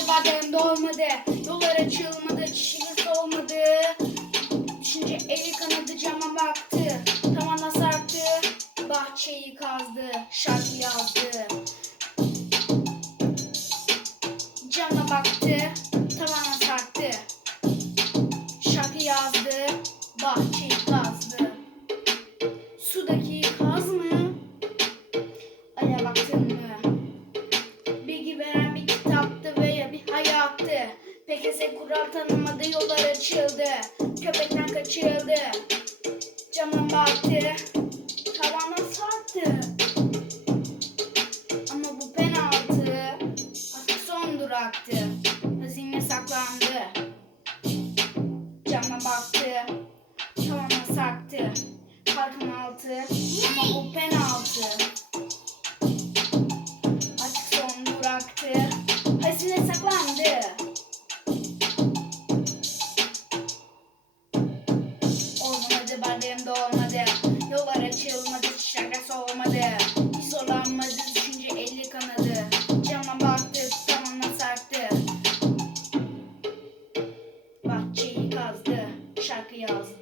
badem dolmadı. Yollar açılmadı, çişimiz olmadı. Düşünce eli kanadı cama baktı. Tavana sarktı, bahçeyi kazdı, şarkı yazdı. Cama baktı, tavana sarktı. Şarkı yazdı, bahçeyi kazdı. Sudaki hayattı. Pekese kural tanımadı, yollar açıldı. Köpekten kaçıldı. Cama baktı, tavana sarktı. Ama bu penaltı artık son duraktı. Hazine saklandı. Cama baktı, tavana sarktı. Parkın altı ama bu penaltı. Artık son duraktı. Hazine saklandı. Bahçeyi kazdı, şarkı yazdı.